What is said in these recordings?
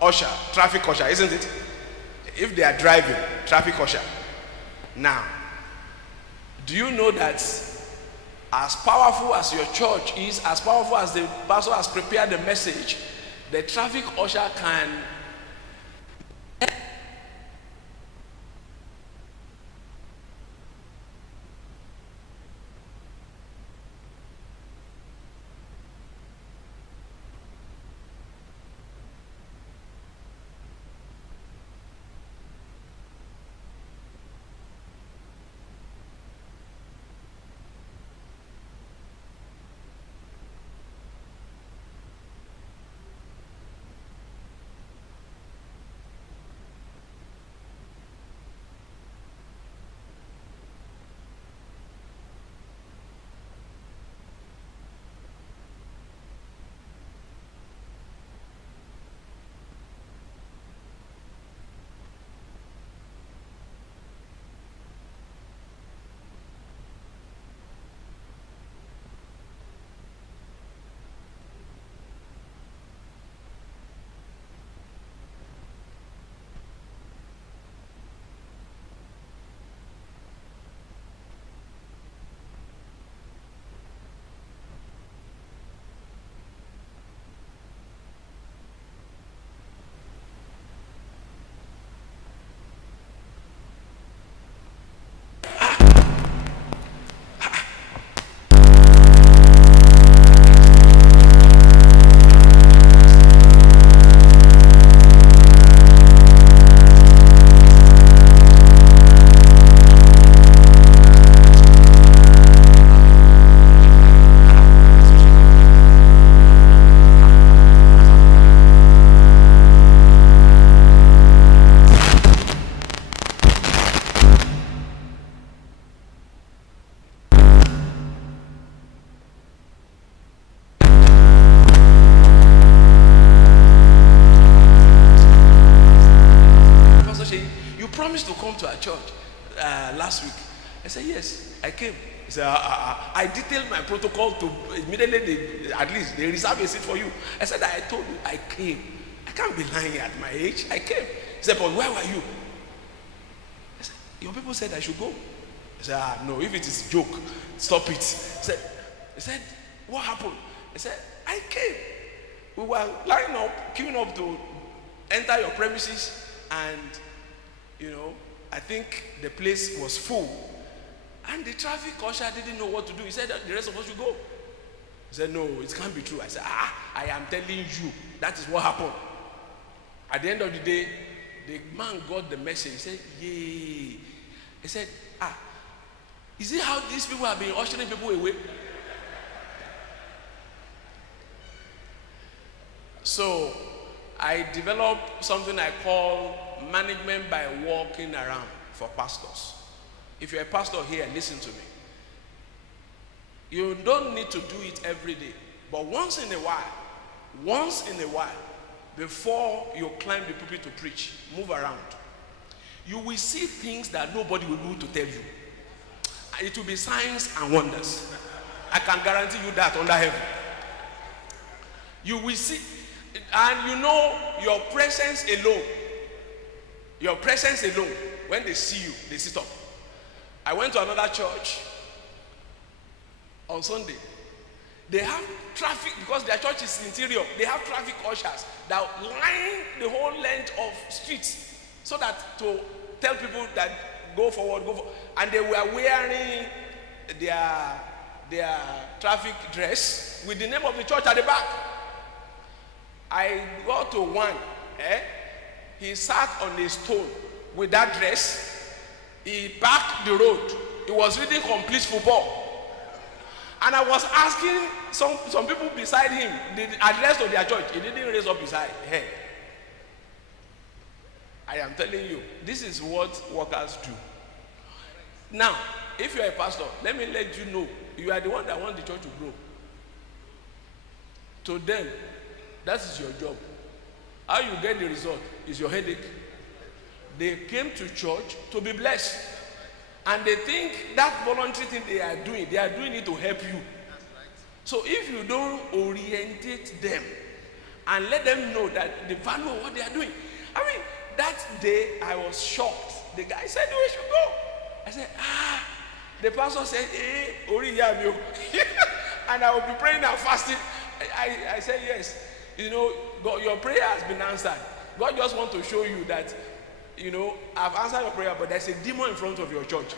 usher, traffic usher, isn't it? If they are driving, traffic usher. Now, do you know that as powerful as your church is, as powerful as the pastor has prepared the message, the traffic usher can promised to come to our church last week. I said, yes, I came. He said, I detailed my protocol to immediately, at least they reserve a seat for you. I said, I told you I came. I can't be lying at my age. I came. He said, but where were you? I said, your people said I should go. I said, no, if it is a joke, stop it. He said, what happened? I said, I came. We were lining up, queuing up to enter your premises, and I think the place was full. And the traffic usher didn't know what to do. He said that the rest of us should go. He said, no, it can't be true. I said, I am telling you, that is what happened. At the end of the day, the man got the message. He said, yay. He said, is it how these people have been ushering people away? So I developed something I call management by walking around for pastors. If you're a pastor here, listen to me. You don't need to do it every day, but once in a while, before you climb the pulpit to preach, move around. You will see things that nobody will be able to tell you. It will be signs and wonders. I can guarantee you that under heaven. You will see, and your presence alone, when they see you, they sit up. I went to another church on Sunday. They have traffic, because their church is interior. They have traffic ushers that line the whole length of streets so that to tell people that go forward. And they were wearing their traffic dress with the name of the church at the back. I got to one. He sat on a stone with that dress. He backed the road. He was reading complete football. And I was asking some people beside him the address of their church. He didn't raise up his head. I am telling you, this is what workers do. Now, if you are a pastor, let me let you know, you are the one that wants the church to grow. To them, that is your job. How you get the result is your headache. They came to church to be blessed. And they think that voluntary thing they are doing it to help you. So if you don't orientate them and let them know that the value of what they are doing. I mean, that day I was shocked. The guy said, we should go. I said, the pastor said, Ori Yamio. And I will be praying and fasting. I said, yes. You know, God, your prayer has been answered. God just wants to show you that, you know, I've answered your prayer, but there's a demon in front of your church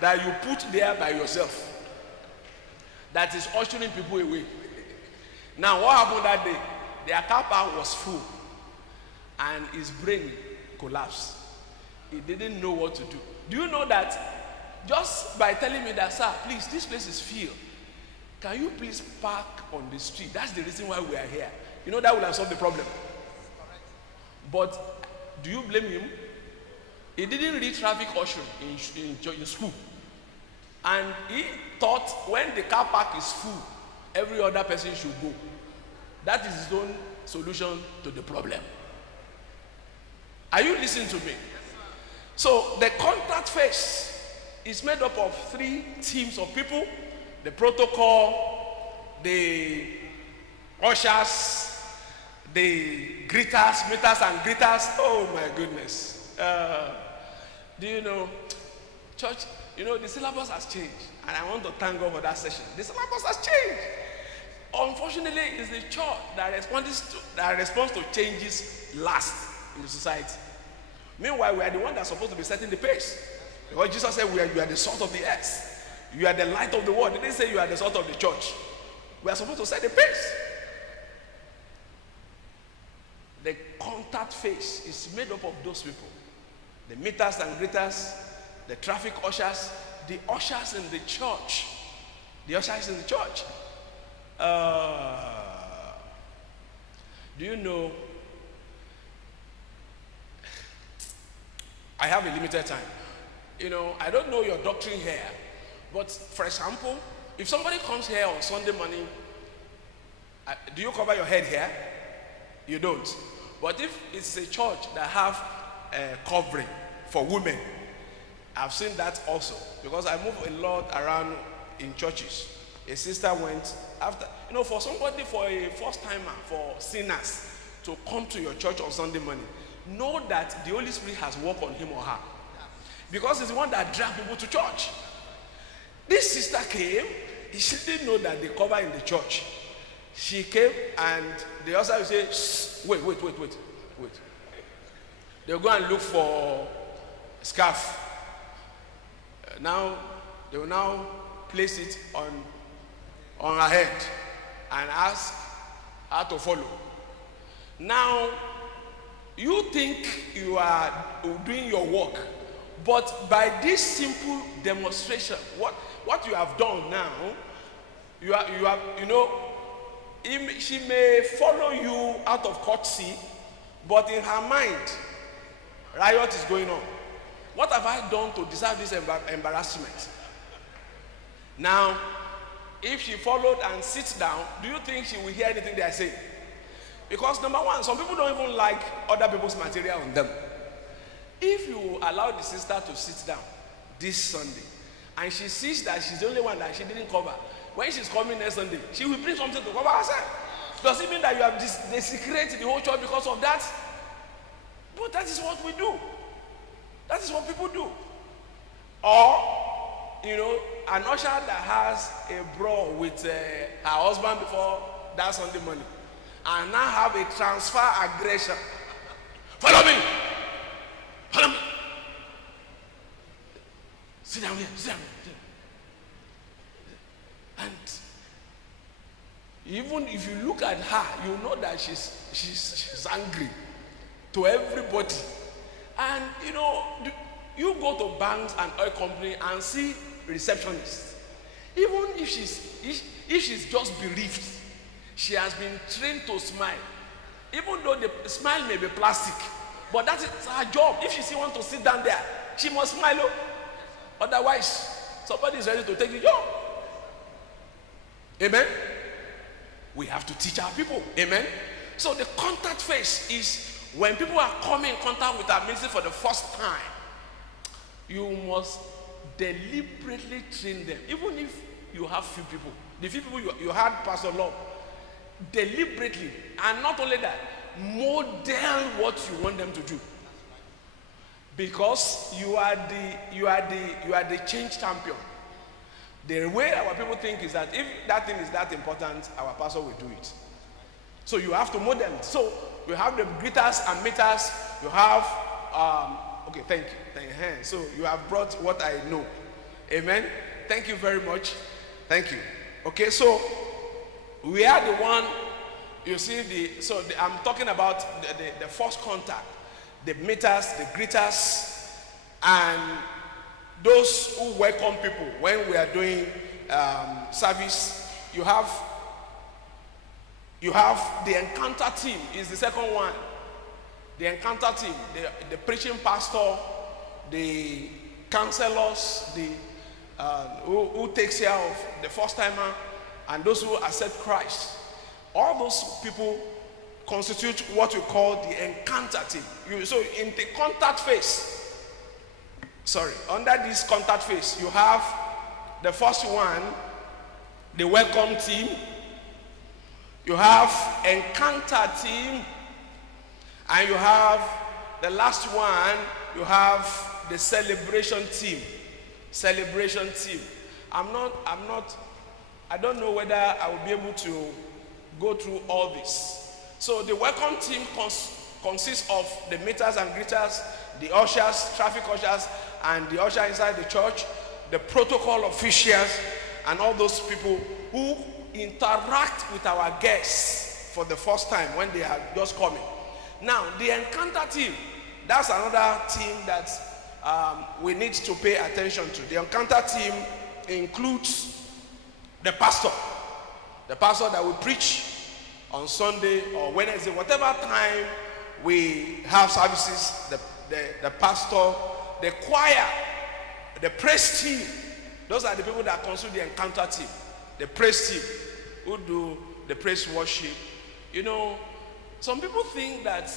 that you put there by yourself that is ushering people away. Now, what happened that day? Their car park was full and his brain collapsed. He didn't know what to do. Do you know that just by telling me that, sir, please, this place is filled. Can you please park on the street? That's the reason why we are here. You know, that would have solved the problem. But do you blame him? He didn't read traffic caution in school. And he thought when the car park is full, every other person should go. That is his own solution to the problem. Are you listening to me? So the contact phase is made up of 3 teams of people: the protocol, the ushers, the greeters, meeters and greeters. Oh my goodness. Do you know, church, you know, the syllabus has changed. And I want to thank God for that session. The syllabus has changed. Unfortunately, it's the church that responds to changes last in the society. Meanwhile, we are the one that's supposed to be setting the pace. Because Jesus said, you are the salt of the earth. You are the light of the world. He didn't say you are the salt of the church. We are supposed to set the pace. The contact phase is made up of those people. The meters and greeters, the traffic ushers, the ushers in the church. The ushers in the church. Do you know, I have a limited time. You know, I don't know your doctrine here, but for example, if somebody comes here on Sunday morning, do you cover your head here? You don't. But if it's a church that have covering for women, I've seen that also, because I move a lot around in churches. A sister went after, you know, for somebody, for a first timer, for sinners to come to your church on Sunday morning, know that the Holy Spirit has worked on him or her, because it's the one that drags people to church. This sister came, she didn't know that they cover in the church. She came and the usher will say, wait. They'll go and look for a scarf. Now, they will now place it on her head and ask her to follow. Now, you think you are doing your work, but by this simple demonstration, what you have done now, you know, she may follow you out of courtesy, but in her mind, riot is going on. What have I done to deserve this embarrassment? Now, if she followed and sits down, do you think she will hear anything they are saying? Because number one, some people don't even like other people's material on them. If you allow the sister to sit down this Sunday, and she sees that she's the only one that she didn't cover, when she's coming next Sunday, she will bring something to cover herself. Does it mean that you have desecrated the whole church because of that? But that is what we do. That is what people do. Or, you know, an usher that has a brawl with her husband before that Sunday morning, and now have a transfer aggression. Follow me. Follow me. Sit down here. Sit down here. And even if you look at her, you know that she's angry to everybody. And you know, you go to banks and oil company and see receptionists. Even if she's just bereaved, she has been trained to smile. Even though the smile may be plastic, but that is her job. If she still wants to sit down there, she must smile. Otherwise, somebody is ready to take the job. Amen. We have to teach our people. Amen. So the contact phase is when people are coming in contact with our ministry for the first time. You must deliberately train them. Even if you have few people, the few people you had Pastor Love, deliberately, and not only that, model what you want them to do. Because you are the change champion. The way our people think is that if that thing is that important, our pastor will do it. So you have to model it. So you have the greeters and meeters. You have okay, thank you. So you have brought what I know. Amen. Thank you very much. Thank you. Okay, so we are the one. You see I'm talking about the first contact, the meeters, the greeters, and those who welcome people when we are doing service. You have the encounter team is the second one. The encounter team, the preaching pastor, the counselors, who takes care of the first timer, and those who accept Christ. All those people constitute what we call the encounter team. So in the contact phase, under this contact phase, you have the first one, the welcome team. You have encounter team, and you have the last one, you have the celebration team. Celebration team. I don't know whether I will be able to go through all this. So the welcome team consists of the meeters and greeters, the ushers, traffic ushers, and the usher inside the church, the protocol officials, and all those people who interact with our guests for the first time when they are just coming. Now, the encounter team, that's another team that we need to pay attention to. The encounter team includes the pastor that will preach on Sunday or Wednesday, whatever time we have services, the pastor, the choir, the praise team. Those are the people that constitute the encounter team. The praise team who do the praise worship. You know, some people think that,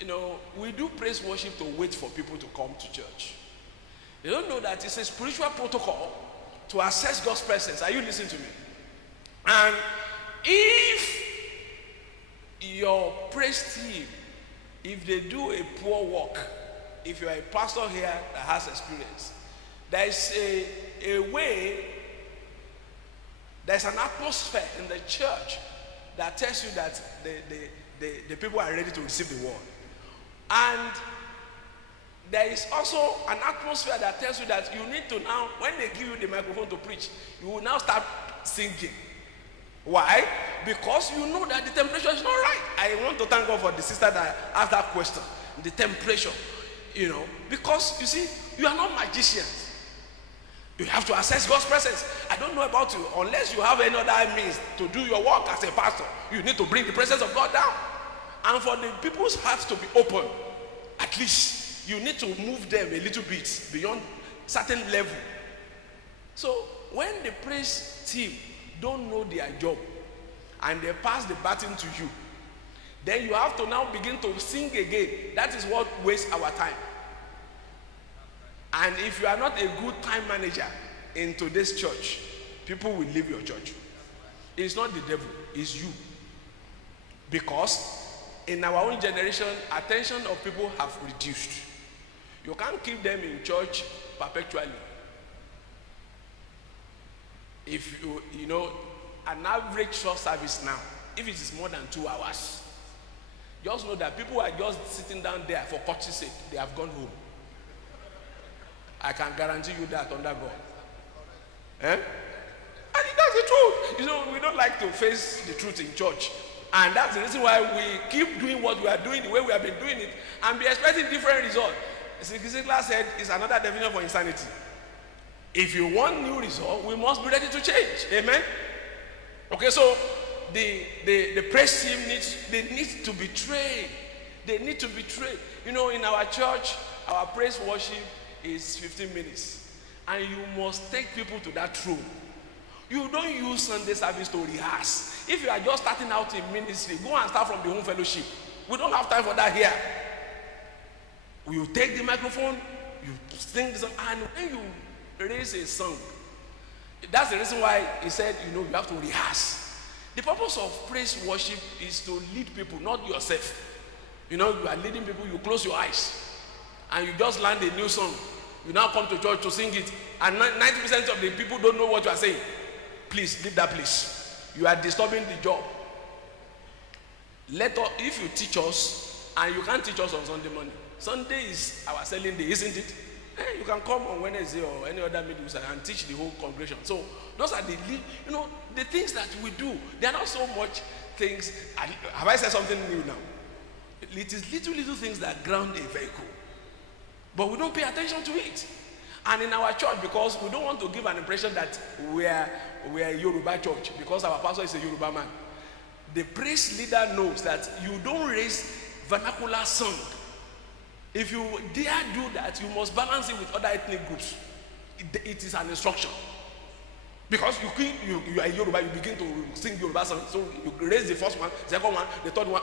you know, we do praise worship to wait for people to come to church. They don't know that it's a spiritual protocol to access God's presence. Are you listening to me? And if your praise team, if they do a poor work, if you are a pastor here that has experience, there is a way, there's an atmosphere in the church that tells you that the people are ready to receive the word. And there is also an atmosphere that tells you that you need to now, when they give you the microphone to preach, you will now start singing. Why? Because you know that the temperature is not right. I want to thank God for the sister that asked that question. The temperature, you know, because you see, you are not magicians. You have to access God's presence. I don't know about you, unless you have any other means to do your work as a pastor, you need to bring the presence of God down. And for the people's hearts to be open, at least you need to move them a little bit beyond certain level. So when the praise team don't know their job and they pass the baton to you, then you have to now begin to sing again. That is what wastes our time. And if you are not a good time manager in today's church, people will leave your church. It's not the devil, it's you. Because in our own generation, attention of people have reduced. You can't keep them in church perpetually. If you know, an average church service now, if it is more than 2 hours, just know that people are just sitting down there for courtesy sake. They have gone home. I can guarantee you that under God. And that's the truth. You know, we don't like to face the truth in church. And that's the reason why we keep doing what we are doing the way we have been doing it and be expecting different results. Ziegler said it's another definition for insanity. If you want new results, we must be ready to change. Amen? Okay, so the praise team need to be trained. They need to be trained. You know, in our church, our praise worship is 15 minutes. And you must take people to that room. You don't use Sunday service to rehearse. If you are just starting out in ministry, go and start from the home fellowship. We don't have time for that here. You take the microphone, you sing the song, and when you raise a song, that's the reason why he said, you know, you have to rehearse. The purpose of praise worship is to lead people, not yourself. You are leading people, you close your eyes and you just learn a new song. You now come to church to sing it, and 90% of the people don't know what you are saying. Please leave that place. You are disturbing the job. If you teach us, and you can't teach us on Sunday morning. Sunday is our selling day, isn't it? You can come on Wednesday or any other midweek and teach the whole congregation. So those are the things that we do. They are not so much things. Have I said something new now? It is little things that ground a vehicle, but we don't pay attention to it. And in our church, because we don't want to give an impression that we are a Yoruba church, because our pastor is a Yoruba man. The praise leader knows that you don't raise vernacular song. If you dare do that, you must balance it with other ethnic groups. It is an instruction. Because you are Yoruba, you begin to sing Yoruba song. So you raise the first one, second one, the third one.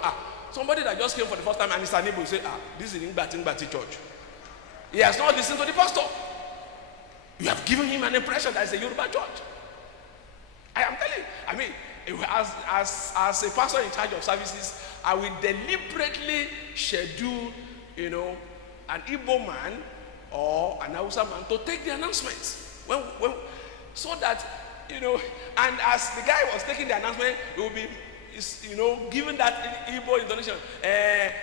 Somebody that just came for the first time and is unable to say, this is Ngbati church. He has not listened to the pastor. You have given him an impression that it's a Yoruba church. I am telling you, as a pastor in charge of services, I will deliberately schedule, an Igbo man or an Hausa man to take the announcements. So that, and as the guy was taking the announcement, it will be, given that Igbo intonation,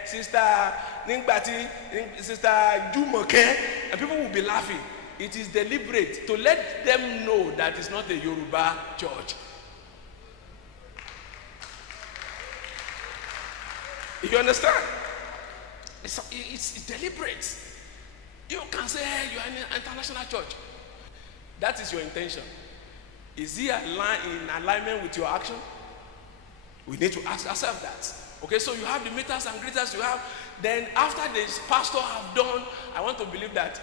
Sister Ngbati, Sister Jumoke, and people will be laughing. It is deliberate to let them know that it's not a Yoruba church. You understand? It's deliberate. You can say, hey, you are in an international church. That is your intention. Is he in alignment with your action? We need to ask ourselves that. Okay, so you have the meters and greeters you have. Then after this pastor have done, I want to believe that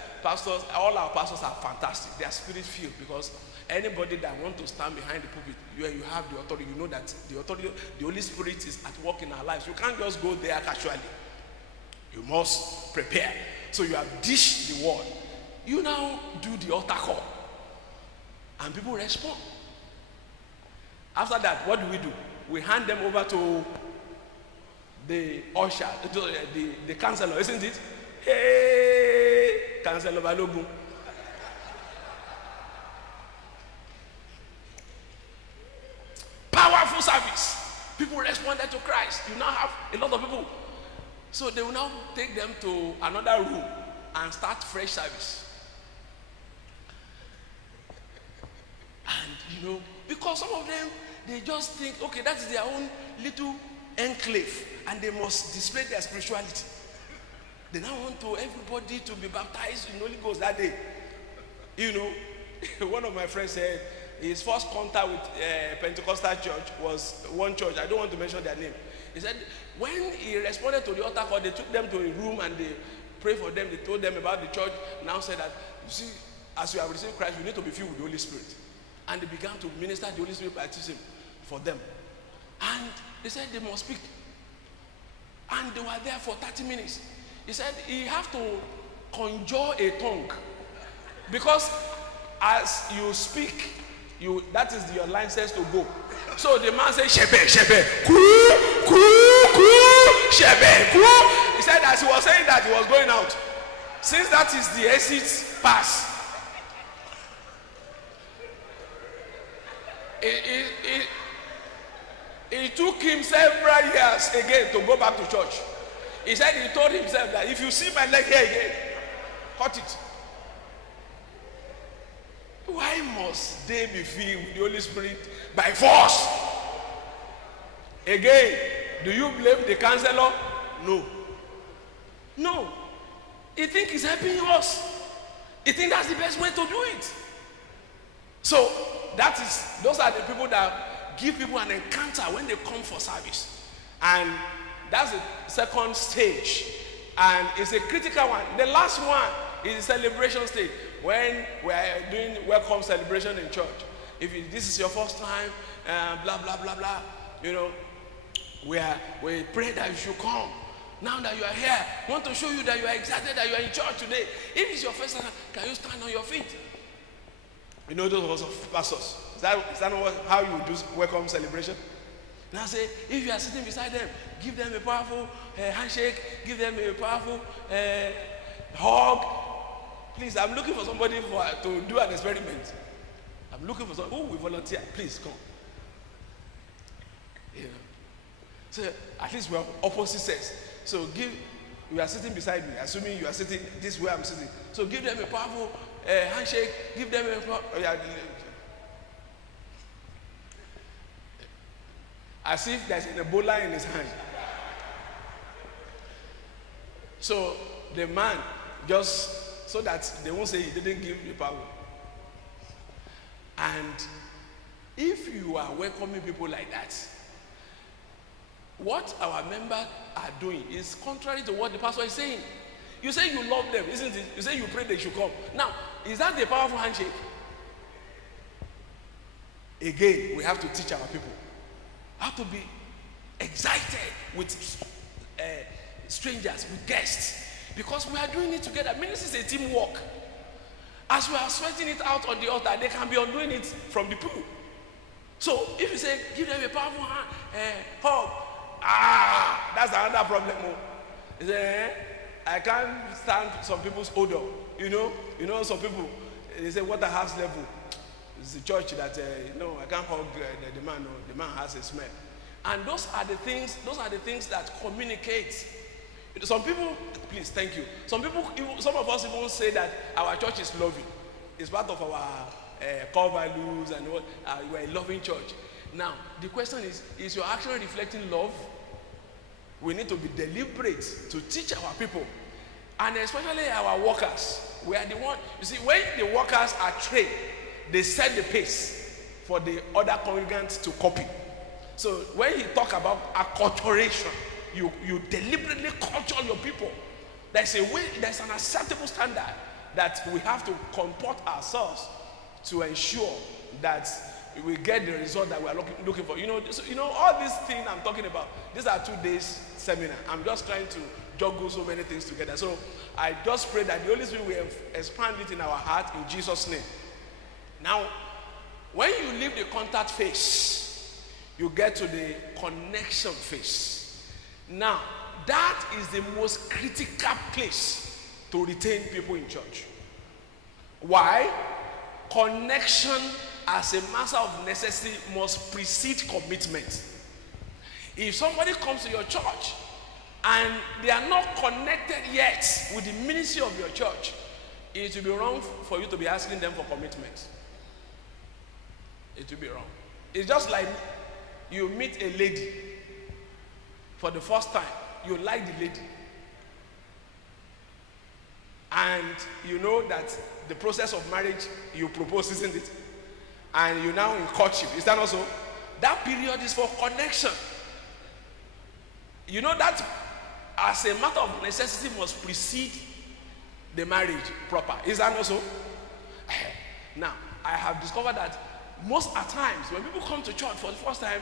all our pastors are fantastic. They are spirit filled, because anybody that wants to stand behind the pulpit, you have the authority. You know that the authority, the Holy Spirit is at work in our lives. You can't just go there casually. You must prepare. So you have dished the word. You now do the altar call, and people respond. After that, what do? We hand them over to the usher, the counselor, isn't it? Hey, Counselor Balogun. Powerful service. People responded to Christ. You now have a lot of people. So they will now take them to another room and start fresh service. And because some of them, they just think, okay, that is their own little enclave, and they must display their spirituality. They now want everybody to be baptized in Holy Ghost that day. One of my friends said his first contact with Pentecostal church was one church. I don't want to mention their name. He said when he responded to the altar call, they took them to a room and they prayed for them. They told them about the church. Now said that, you see, as you have received Christ, you need to be filled with the Holy Spirit. And they began to minister the Holy Spirit baptism for them. And they said they must speak. And they were there for 30 minutes. He said he have to conjure a tongue, because as you speak, that is your license to go. So the man said, Shebe, Shebe, Kuru, Kuru, Kuru, Shebe, Kuru. He said as he was saying that, he was going out. Since that is the exit pass, it took him several years again to go back to church. He said he told himself that if you see my leg here again, cut it. Why must they be filled with the Holy Spirit by force? Again, do you blame the counselor? No. No. You think he's helping us? You think that's the best way to do it? So those are the people that give people an encounter when they come for service. And that's the second stage. And it's a critical one. The last one is the celebration stage. When we are doing welcome celebration in church. If this is your first time, blah, blah, blah, blah, we pray that you should come. Now that you are here, we want to show you that you are excited that you are in church today. If it's your first time, can you stand on your feet? Those of us pastors. Is that not how you do welcome celebration? Now say, if you are sitting beside them, give them a powerful handshake, give them a powerful hug. Please, I'm looking for somebody to do an experiment. I'm looking for someone who will volunteer. Please come. You know. So at least we have opposite sex. So we are sitting beside me, assuming you are sitting this way I'm sitting. So give them a powerful handshake, give them a as if there's an Ebola in his hand. So the man, just so that they won't say he didn't give the power. And if you are welcoming people like that, what our members are doing is contrary to what the pastor is saying. You say you love them, isn't it? You say you pray they should come. Now, is that the powerful handshake? Again, we have to teach our people how to be excited with strangers, with guests, because we are doing it together. Ministry is a teamwork. As we are sweating it out on the altar, they can be undoing it from the pool. So if you say, give them a powerful hug, that's another problem. You say, I can't stand some people's odor. You know, some people, they say water has level. It's the church that I can't hug the man. No, the man has a smell. And those are the things that communicate. Some people, please, thank you. Some of us even say that our church is loving. It's part of our core values and what we're a loving church. Now, the question is your action reflecting love? We need to be deliberate to teach our people, and especially our workers. We are the one. You see, when the workers are trained, they set the pace for the other congregants to copy. So when he talk about acculturation, you deliberately culture your people. There's an acceptable standard that we have to comport ourselves to ensure that we get the result that we are looking for. All these things I'm talking about, these are 2 days seminar. I'm just trying to juggle so many things together. So I just pray that the Holy Spirit will expand it in our heart in Jesus' name. Now, when you leave the contact phase, you get to the connection phase. Now, that is the most critical place to retain people in church. Why? Connection as a matter of necessity must precede commitment. If somebody comes to your church and they are not connected yet with the ministry of your church, it will be wrong for you to be asking them for commitment. It will be wrong. It's just like you meet a lady for the first time. You like the lady, and you know that the process of marriage you propose, isn't it? And you now in courtship. Is that also? That period is for connection. You know that as a matter of necessity must precede the marriage proper. Is that also? Now, I have discovered that most at times when people come to church for the first time,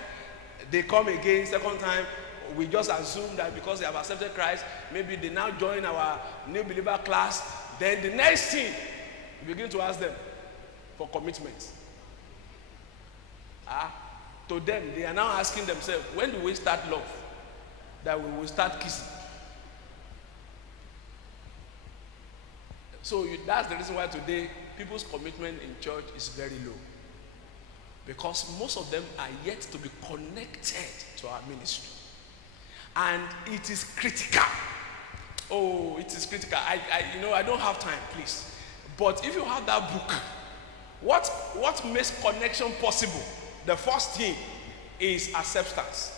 they come again, second time, we just assume that because they have accepted Christ, maybe they now join our new believer class. Then the next thing, we begin to ask them for commitment. To them, they are now asking themselves, when do we start love? That we will start kissing. So that's the reason why today people's commitment in church is very low. Because most of them are yet to be connected to our ministry. And it is critical. Oh, it is critical. I don't have time, please. But if you have that book, what makes connection possible? The first thing is acceptance.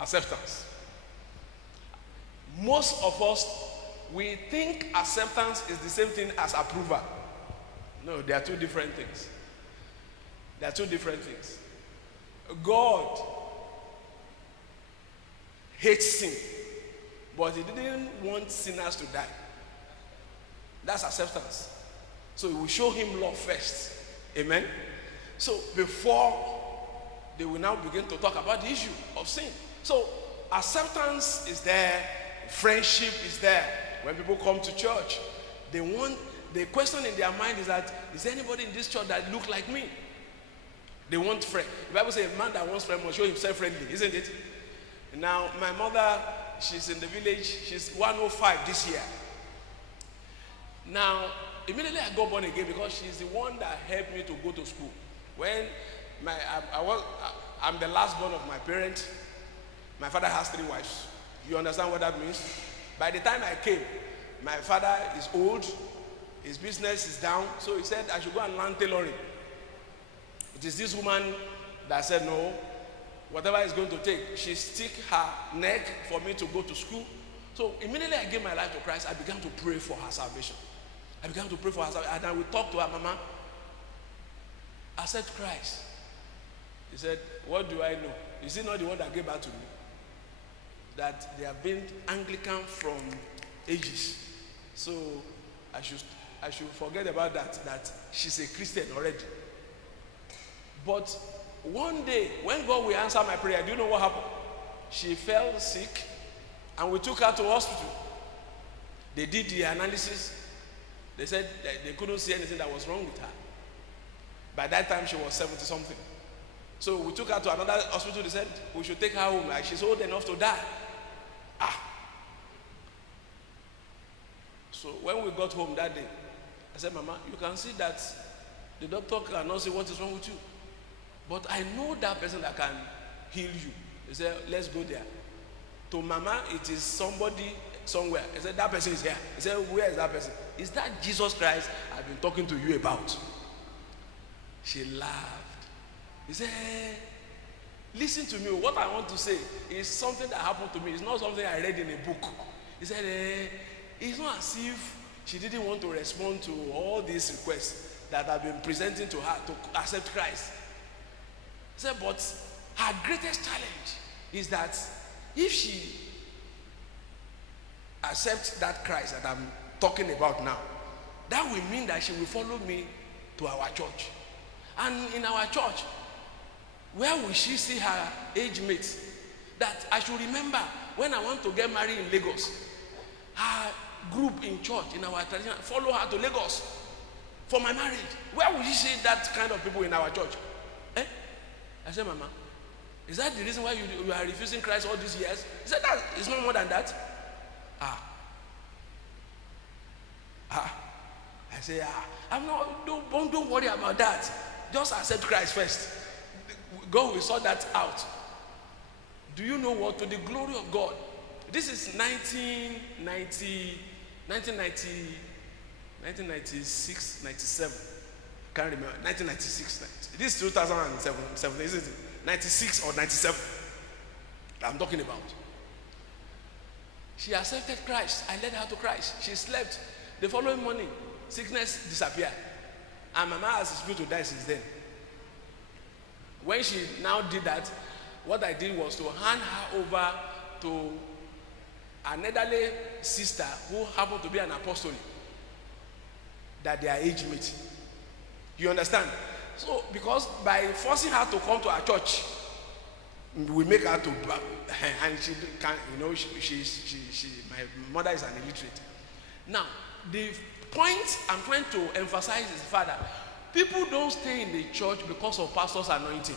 Acceptance. Most of us, we think acceptance is the same thing as approval. No, they are two different things. They are two different things. God hates sin, but he didn't want sinners to die. That's acceptance. So we will show him love first. Amen. So before they will now begin to talk about the issue of sin. So acceptance is there, friendship is there. When people come to church, the question in their mind is that, is there anybody in this church that look like me? They want friend. The Bible says a man that wants friend must show himself friendly, isn't it? Now, my mother, she's in the village. She's 105 this year. Now, immediately I got born again because she's the one that helped me to go to school. When I'm the last born of my parents. My father has 3 wives. You understand what that means? By the time I came, my father is old. His business is down. So he said I should go and learn tailoring. It is this woman that said no. Whatever it's going to take, she stick her neck for me to go to school. So immediately I gave my life to Christ, I began to pray for her salvation. I began to pray for her salvation. And I would talk to her, Mama, accept Christ. He said, what do I know? Is he not the one that gave birth to me? That they have been Anglican from ages. So I should forget about that she's a Christian already. But one day, when God will answer my prayer, do you know what happened? She fell sick, and we took her to hospital. They did the analysis. They said that they couldn't see anything that was wrong with her. By that time, she was 70 something. So we took her to another hospital. They said we should take her home, like she's old enough to die. So when we got home that day, I said, Mama, you can see that the doctor cannot say what is wrong with you. But I know that person that can heal you. He said, let's go there. To Mama, it is somebody somewhere. He said, that person is here. He said, where is that person? Is that Jesus Christ I've been talking to you about? She laughed. He said, listen to me. What I want to say is something that happened to me. It's not something I read in a book. He said, it's not as if she didn't want to respond to all these requests that I've been presenting to her to accept Christ. He said, but her greatest challenge is that if she accepts that Christ that I'm talking about now, that will mean that she will follow me to our church. And in our church, where will she see her age mates? That I should remember when I want to get married in Lagos, her group in church, in our tradition, follow her to Lagos for my marriage. Where will she see that kind of people in our church? I said, Mama, is that the reason why you are refusing Christ all these years? He said, that it's not more than that. I say, I'm not, don't worry about that. Just accept Christ first. God will sort that out. Do you know what? To the glory of God. This is 1996, 97. Can't remember. 1996. This is 2007, isn't it? 96 or 97. I'm talking about. She accepted Christ. I led her to Christ. She slept. The following morning, sickness disappeared. And Mama has been to die since then. When she now did that, what I did was to hand her over to an elderly sister who happened to be an apostle, that they are age mates. You understand? So, because by forcing her to come to our church, we make her to, and she can, you know, my mother is an illiterate. Now, the point I'm trying to emphasize is, Father, people don't stay in the church because of pastor's anointing.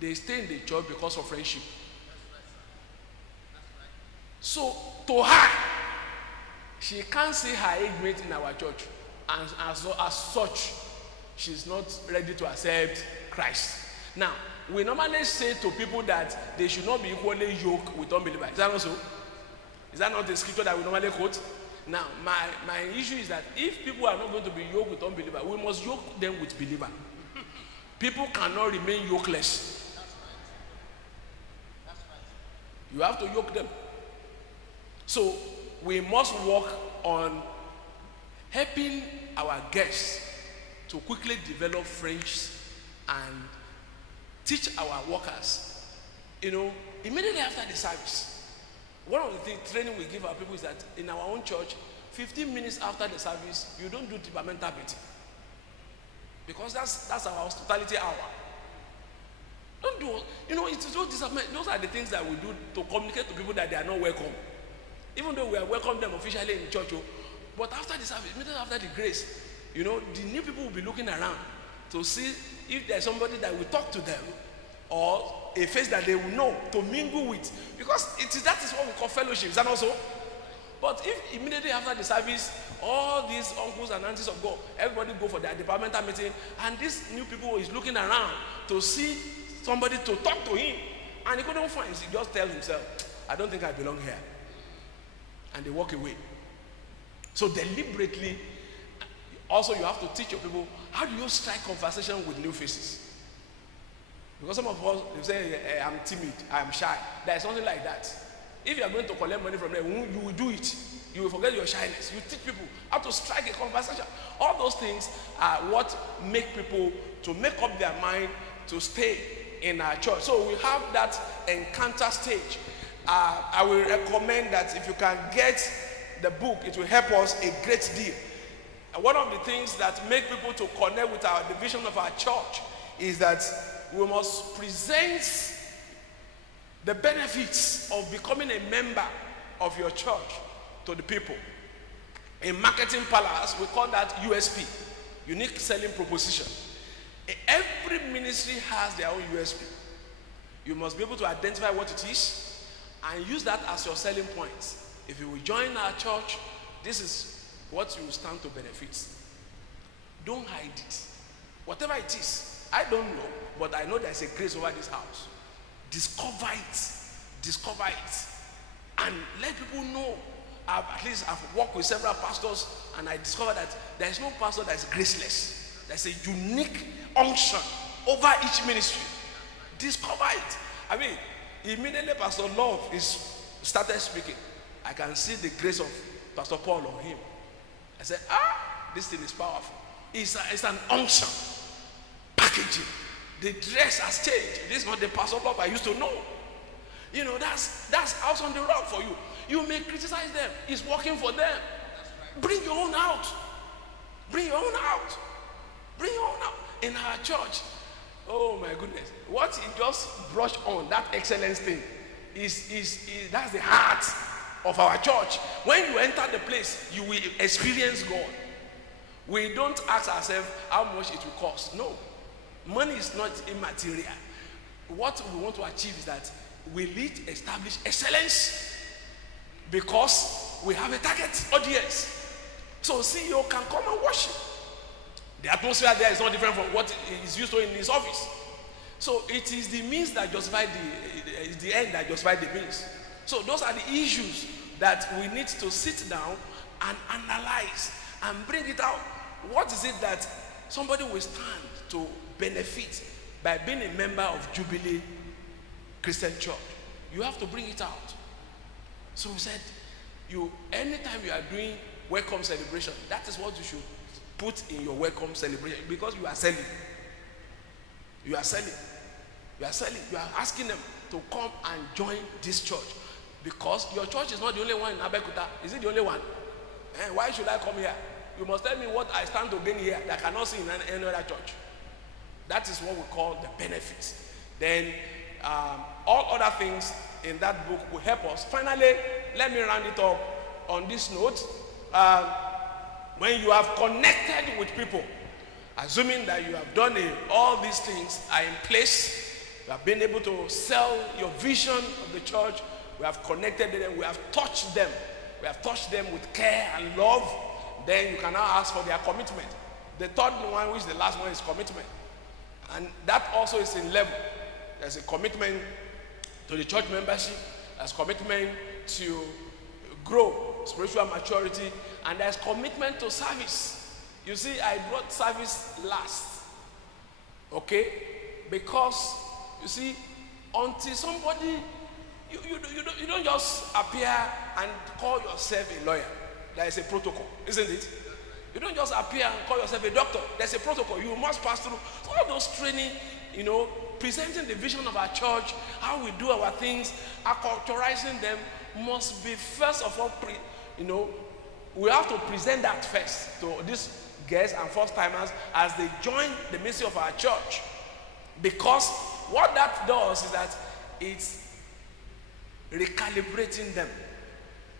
They stay in the church because of friendship. So, to her, she can't see her age mate in our church, and as such, she's not ready to accept Christ. Now, we normally say to people that they should not be equally yoked with unbelievers. Is that not so? Is that not the scripture that we normally quote? Now, my issue is that if people are not going to be yoked with unbelievers, we must yoke them with believers. People cannot remain yokeless. That's right. You have to yoke them. So, we must work on helping our guests to quickly develop friends and teach our workers. You know, immediately after the service, one of the training we give our people is that in our own church, 15 minutes after the service, you don't do departmental meeting. Because that's our hospitality hour. Don't do, you know, it's so disappointing. Those are the things that we do to communicate to people that they are not welcome. Even though we are welcome them officially in church, but after the service, immediately after the grace, you know, the new people will be looking around. to see if there's somebody that will talk to them or a face that they will know to mingle with, because that is what we call fellowship. Is that also? But if immediately after the service, all these uncles and aunties of God, everybody go for their departmental meeting, and this new people is looking around to see somebody to talk to him, and he couldn't find, he just tell himself, I don't think I belong here, and they walk away. So deliberately, also you have to teach your people, how do you strike conversation with new faces? Because some of us, they say, hey, I'm timid, I'm shy. There is something like that. If you are going to collect money from them, you will do it. You will forget your shyness. You teach people how to strike a conversation. All those things are what make people to make up their mind to stay in our church. So we have that encounter stage. I will recommend that if you can get the book, it will help us a great deal. One of the things that make people to connect with our division of our church is that we must present the benefits of becoming a member of your church to the people. In marketing parlance, we call that USP, unique selling proposition. Every ministry has their own USP. You must be able to identify what it is and use that as your selling point. If you will join our church, this is what you will stand to benefit. Don't hide it. Whatever it is, I don't know, but I know there's a grace over this house. Discover it. Discover it. And let people know. At least I've worked with several pastors, and I discovered that there is no pastor that is graceless. There's a unique unction over each ministry. Discover it. I mean, immediately Pastor Love started speaking, I can see the grace of Pastor Paul on him. I said, this thing is powerful. It's an unction. Packaging. The dress has changed. This is not the Pastor Love I used to know. You know, that's house on the rock for you. You may criticize them. It's working for them. Right. Bring your own out. Bring your own out. Bring your own out. In our church, oh my goodness, what he just brushed on, that excellence thing, is that's the heart of our church. When you enter the place, you will experience God. We don't ask ourselves how much it will cost. No. Money is not immaterial. What we want to achieve is that will it establish excellence? Because we have a target audience. So CEO can come and worship. The atmosphere there is not different from what is used to in his office. So it is the means that justify the end that justify the means. So those are the issues that we need to sit down and analyze and bring it out. What is it that somebody will stand to benefit by being a member of Jubilee Christian Church? You have to bring it out. So we said, anytime you are doing welcome celebration, that is what you should put in your welcome celebration, because you are selling. You are selling. You are selling. You are asking them to come and join this church, because your church is not the only one in Abeokuta. Is it the only one? And why should I come here? You must tell me what I stand to gain here that I cannot see in any other church. That is what we call the benefits. Then all other things in that book will help us. Finally, let me round it up on this note. When you have connected with people, assuming that you have done all these things are in place, you have been able to sell your vision of the church, we have connected them, we have touched them with care and love, then you can now ask for their commitment. The third one, which is the last one, is commitment. And that also is in level. There's a commitment to the church membership, there's commitment to grow spiritual maturity, and there's commitment to service. You see, I brought service last, okay? Because you see, until somebody, you don't just appear and call yourself a lawyer. There is a protocol, isn't it? You don't just appear and call yourself a doctor. There's a protocol. You must pass through all those training, presenting the vision of our church, how we do our things, acculturizing them must be first of all, we have to present that first to these guests and first timers as they join the ministry of our church. Because what that does is that it's recalibrating them,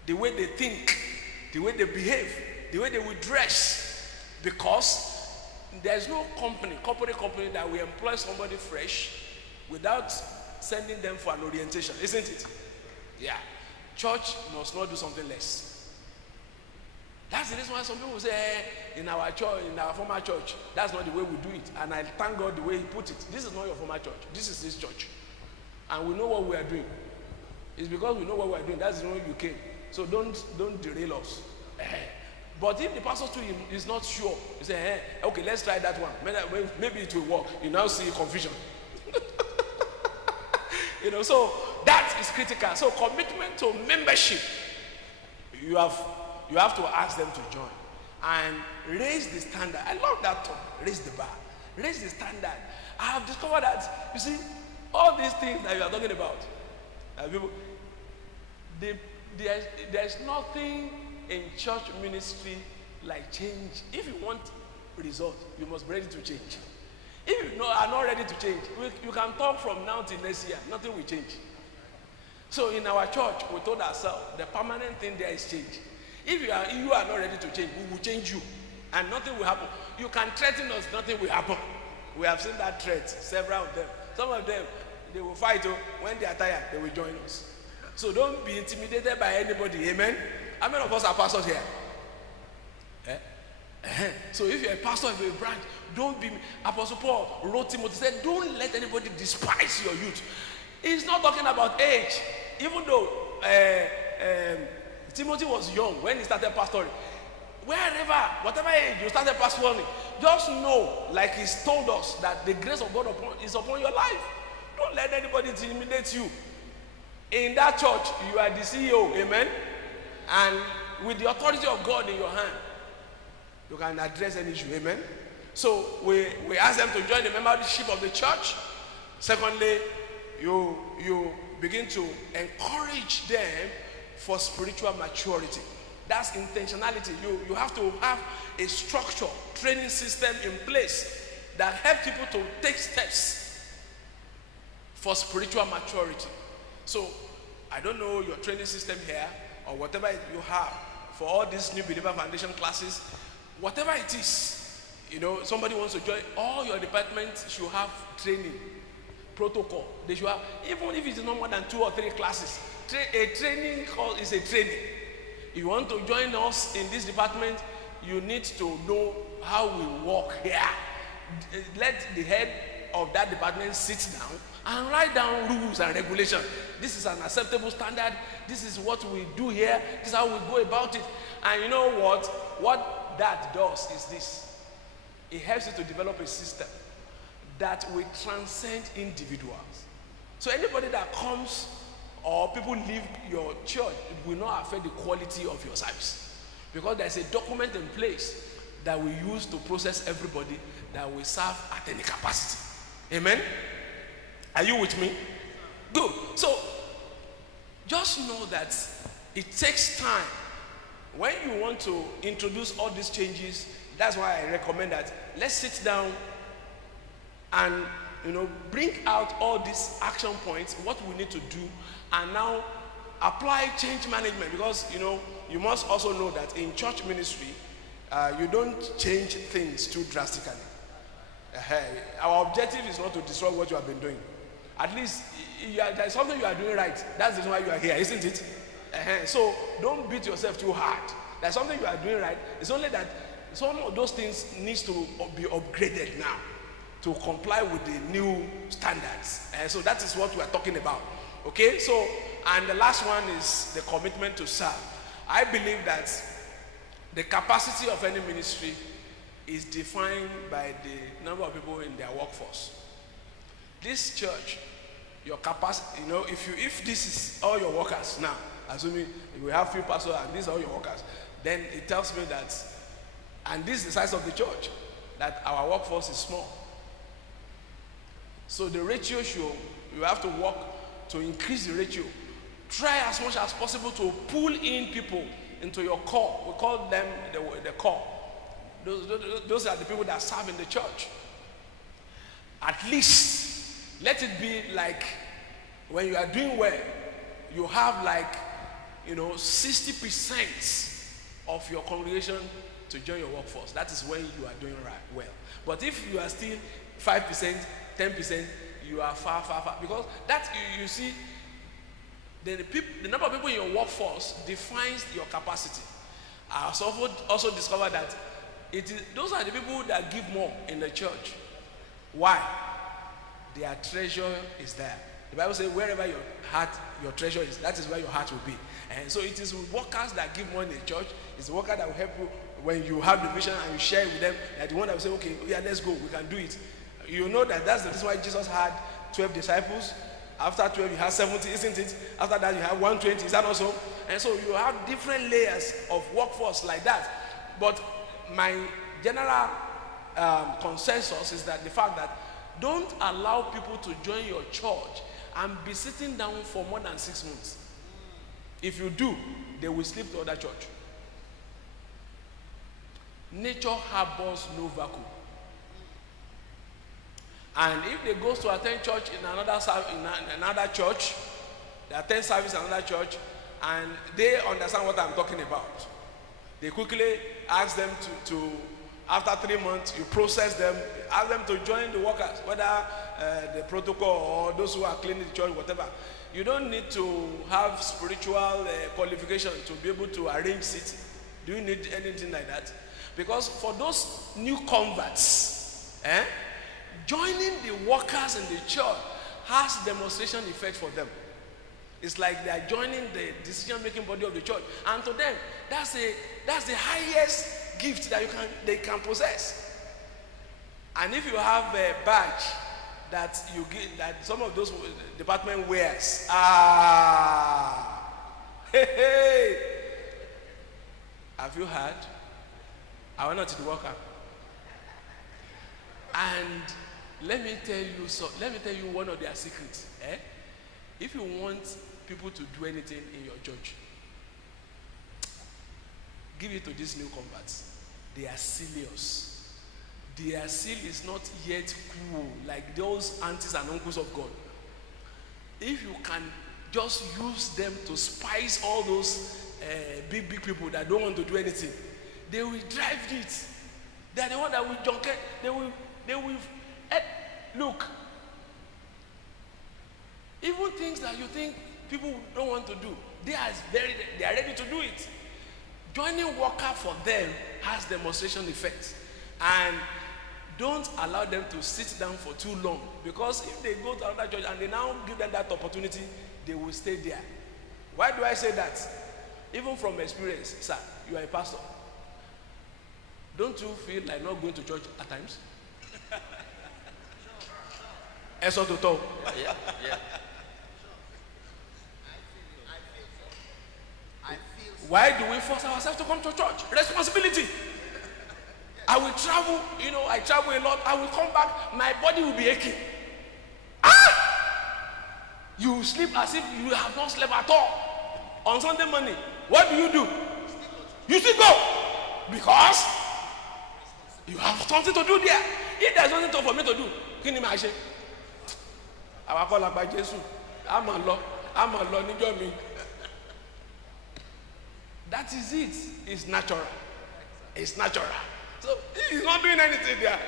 the way they think, the way they behave, the way they will dress. Because there's no corporate company that will employ somebody fresh without sending them for an orientation, isn't it? Yeah. Church must not do something less. That's the reason why some people say, in our church, in our former church, that's not the way we do it. And I thank God the way he put it. This is not your former church. This is this church. And we know what we are doing. It's because we know what we are doing. That's the reason you came. So don't derail us. But if the pastor too is not sure, he say, okay, let's try that one. Maybe it will work. You now see confusion. So that is critical. So commitment to membership, you have to ask them to join and raise the standard. I love that term, raise the bar, raise the standard. I have discovered that, you see, all these things that you are talking about, people, there's nothing in church ministry like change. If you want result, you must be ready to change. If you are not ready to change, you can talk from now till next year, nothing will change. So in our church, we told ourselves the permanent thing there is change. If you are not ready to change, we will change you, and nothing will happen. You can threaten us, nothing will happen. We have seen that threat, several of them. Some of them, they will fight. When they are tired, they will join us. So don't be intimidated by anybody. Amen. How many of us are pastors here? So if you're a pastor of a branch, don't be. Apostle Paul wrote Timothy, said, don't let anybody despise your youth. He's not talking about age. Even though Timothy was young when he started pastoring. Whatever age you started pastoring, just know, like he's told us, that the grace of God is upon your life. Don't let anybody intimidate you. In that church, you are the CEO, amen? And with the authority of God in your hand, you can address any issue, amen? So we ask them to join the membership of the church. Secondly, you begin to encourage them for spiritual maturity. That's intentionality. You have to have a structure, training system in place that help people to take steps for spiritual maturity. So I don't know your training system here or whatever you have for all these new believer foundation classes, whatever it is. Somebody wants to join, all your departments should have training protocol. They should have, even if it's no more than 2 or 3 classes. A training course is a training. If you want to join us in this department, you need to know how we work here. Let the head of that department sit down and write down rules and regulations. This is an acceptable standard. This is what we do here. This is how we go about it. And you know what? What that does is this. It helps you to develop a system that will transcend individuals. So anybody that comes or people leave your church, it will not affect the quality of your service. Because there's a document in place that we use to process everybody that will serve at any capacity. Amen? Are you with me? Good. So, just know that it takes time. When you want to introduce all these changes, that's why I recommend that let's sit down and bring out all these action points, what we need to do, and now apply change management. Because you must also know that in church ministry, you don't change things too drastically. Our objective is not to destroy what you have been doing. At least there's something you are doing right. That's the reason why you are here, isn't it? So don't beat yourself too hard. There's something you are doing right. It's only that some of those things needs to be upgraded now to comply with the new standards. So that is what we are talking about. Okay, so, and the last one is the commitment to serve. I believe that the capacity of any ministry is defined by the number of people in their workforce. This church, your capacity, if this is all your workers now, assuming we have few pastors and these are all your workers, then it tells me that, and this is the size of the church, that our workforce is small. So the ratio you have to work to increase the ratio. Try as much as possible to pull in people into your core. We call them the core. Those are the people that serve in the church. At least let it be like when you are doing well, you have 60% of your congregation to join your workforce, that is when you are doing right well. But if you are still 5%, 10%, you are far, far, far. Because that you see, the number of people in your workforce defines your capacity. I also discovered that those are the people that give more in the church. Why? Their treasure is there. The Bible says wherever your treasure is, that is where your heart will be. And so it is workers that give more in the church. It's the worker that will help you when you have the vision and you share it with them. That the one that will say, okay, yeah, let's go, we can do it. You know that's the reason why Jesus had 12 disciples. After 12, you have 70, isn't it? After that, you have 120. Is that also? And so you have different layers of workforce like that. But my general consensus is that the fact that don't allow people to join your church and be sitting down for more than 6 months. If you do, they will sleep to other church. Nature harbors no vacuum. And if they go to attend church in another church, they attend service in another church, and they understand what I'm talking about, they quickly ask them to after 3 months, you process them, ask them to join the workers, whether the protocol or those who are cleaning the church, whatever. You don't need to have spiritual qualification to be able to arrange seats. Do you need anything like that? Because for those new converts, joining the workers in the church has demonstration effect for them. It's like they are joining the decision-making body of the church, and to them, that's the highest gift that they can possess. And if you have a badge that you get, that some of those department wears, have you heard? I went out to the worker, and let me tell you one of their secrets. If you want people to do anything in your church, give it to these new converts. They are serious. Their seal is not yet cool like those aunties and uncles of God. If you can just use them to spice all those big people that don't want to do anything, they will drive it. They are the one that will junk it. They will look. Even things that you think people don't want to do, they are ready to do it. Joining worker for them has demonstration effect. And don't allow them to sit down for too long, because if they go to another church and they now give them that opportunity, they will stay there. Why do I say that? Even from experience, sir, you are a pastor. Don't you feel like not going to church at times? Eso to talk. Yeah. Why do we force ourselves to come to church? Responsibility. I will travel, I travel a lot. I will come back, my body will be aching. You sleep as if you have not slept at all. On Sunday morning, what do? You still go. Because you have something to do there. If there's nothing for me to do, can you imagine? I will call like by Jesus. I'm a law níjọ́ mi. That is it. It's natural. It's natural. So he's not doing anything there.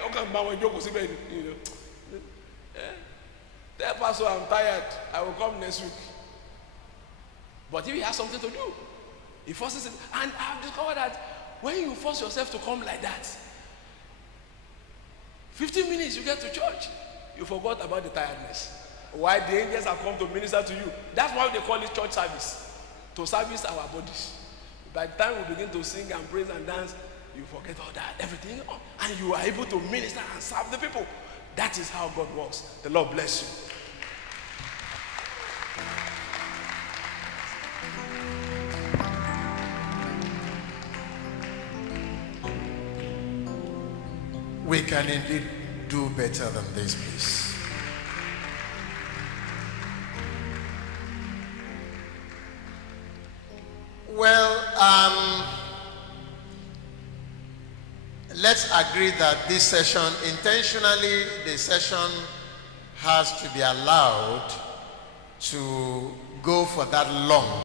Tell pastor I'm tired. I will come next week. But if he has something to do, he forces it. And I've discovered that when you force yourself to come like that, 15 minutes you get to church, you forgot about the tiredness. Why the angels have come to minister to you. That's why they call it church service. To service our bodies. By the time we begin to sing and praise and dance, you forget all that, everything, and you are able to minister and serve the people. That is how God works. The Lord bless you. We can indeed do better than this, please. Well, let's agree that this session, intentionally, the session has to be allowed to go for that long.